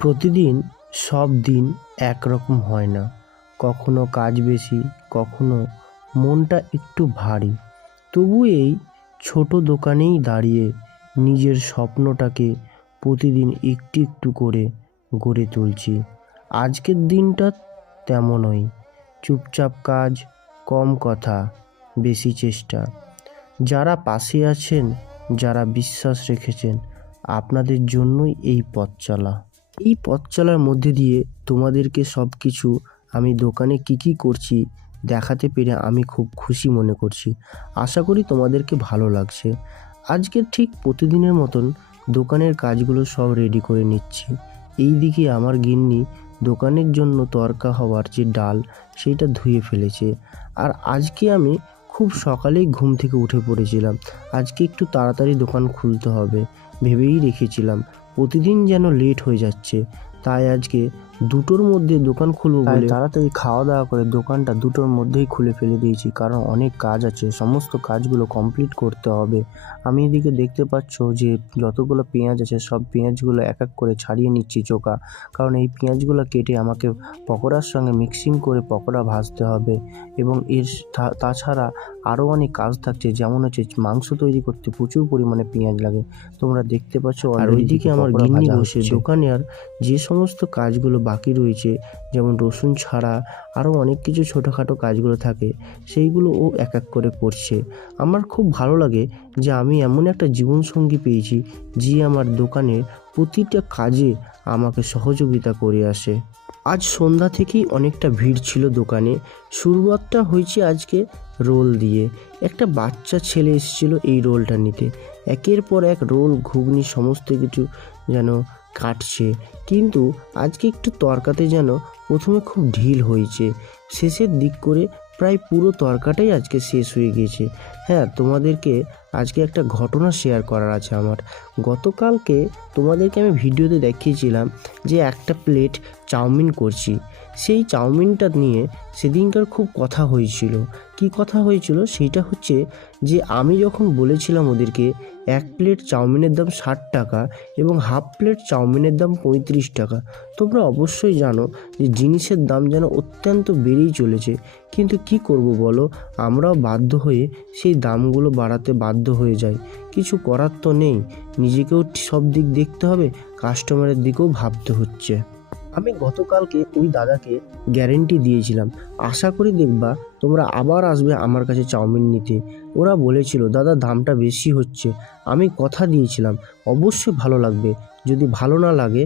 প্রতিদিন সব দিন একরকম হয় না। কখনো কাজ বেশি, কখনো মনটা একটু ভারী। তবু এই ছোট দোকানেই দাঁড়িয়ে নিজের স্বপ্নটাকে প্রতিদিন একটু একটু করে গড়ে তুলছি। আজকের দিনটা তেমনই, চুপচাপ কাজ, কম কথা, বেশি চেষ্টা। যারা পাশে আছেন, যারা বিশ্বাস রেখেছেন, আপনাদের জন্যই এই পথ চলা। এই পথ চলার মধ্যে দিয়ে তোমাদেরকে সব কিছু আমি দোকানে কি করছি দেখাতে পেরে আমি খুব খুশি মনে করছি। আশা করি তোমাদেরকে ভালো লাগছে। আজকে ঠিক প্রতিদিনের মতন দোকানের কাজগুলো সব রেডি করে নিচ্ছি। এই দিকে আমার গিন্নি দোকানের জন্য তরকা হওয়ার যে ডাল সেইটা ধুয়ে ফেলেছে। আর আজকে আমি খুব সকালেই ঘুম থেকে উঠে পড়েছিলাম। আজকে একটু তাড়াতাড়ি দোকান খুলতে হবে ভেবেই রেখেছিলাম। প্রতিদিন যেন লেট হয়ে যাচ্ছে, তাই আজকে 2টোর মধ্যে দোকান খুলবো বলে তাড়াতাড়ি খাওয়া দাওয়া করে দোকানটা 2টোর মধ্যেই খুলে ফেলে দিয়েছি। কারণ অনেক কাজ আছে, সমস্ত কাজগুলো কমপ্লিট করতে হবে। আমি এদিকে দেখতে পাচ্ছ যে যতগুলো পেঁয়াজ আছে সব পেঁয়াজগুলো এক এক করে ছাড়িয়ে নিচ্ছি চোকা। কারণ এই পেঁয়াজগুলো কেটে আমাকে পকোড়ার সঙ্গে মিক্সিং করে পকোড়া ভাজতে হবে। এবং এর তাছাড়া আরও অনেক কাজ থাকছে, যেমন হচ্ছে মাংস তৈরি করতে প্রচুর পরিমাণে পেঁয়াজ লাগে, তোমরা দেখতে পাচ্ছ। আর ওইদিকে আমার গিন্নি বসে দোকানে আর যে সমস্ত কাজগুলো বাকি রয়েছে, যেমন রসুন ছাড়া আরও অনেক কিছু ছোটোখাটো কাজগুলো থাকে, সেইগুলো ও এক এক করে করছে। আমার খুব ভালো লাগে যে আমি এমন একটা জীবনসঙ্গী পেয়েছি যে আমার দোকানের প্রতিটা কাজে আমাকে সহযোগিতা করে আসে। আজ সন্ধ্যা থেকেই অনেকটা ভিড় ছিল দোকানে। শুরুয়াতটা হয়েছে আজকে রোল দিয়ে। একটা বাচ্চা ছেলে এসেছিলো এই রোলটা নিতে। একের পর এক রোল, ঘুগনি সমস্ত কিছু যেন কাটছে, কিন্তু আজকে একটু তরকাতে যেন প্রথমে খুব ঢিল হয়েছে। শেষের দিক করে প্রায় পুরো তরকাটাই আজকে শেষ হয়ে গিয়েছে। হ্যাঁ, তোমাদেরকে আজকে একটা ঘটনা শেয়ার করার আছে আমার। গতকালকে তোমাদেরকে আমি ভিডিওতে দেখিয়েছিলাম যে একটা প্লেট চাউমিন করছি। সেই চাউমিনটা নিয়ে সেদিনকার খুব কথা হয়েছিল। কি কথা হয়েছিল সেইটা হচ্ছে যে আমি যখন বলেছিলাম ওদেরকে 1 প্লেট চাউমিনের দাম 60 টাকা এবং হাফ প্লেট চাউমিনের দাম 35 টাকা। তোমরা অবশ্যই জানো যে জিনিসের দাম যেন অত্যন্ত বেড়েই চলেছে, কিন্তু কি করব বলো, আমরাও বাধ্য হয়ে সেই দামগুলো বাড়াতে বাধ্য হয়ে যাই। কিছু করার তো নেই, নিজেকেও সব দিক দেখতে হবে, কাস্টমারের দিকেও ভাবতে হচ্ছে। আমি গতকালকে ওই দাদাকে গ্যারেন্টি দিয়েছিলাম, আশা করি দেখবা তোমরা আবার আসবে আমার কাছে চাউমিন নিতে। ওরা বলেছিল দাদা দামটা বেশি হচ্ছে। আমি কথা দিয়েছিলাম অবশ্যই ভালো লাগবে, যদি ভালো না লাগে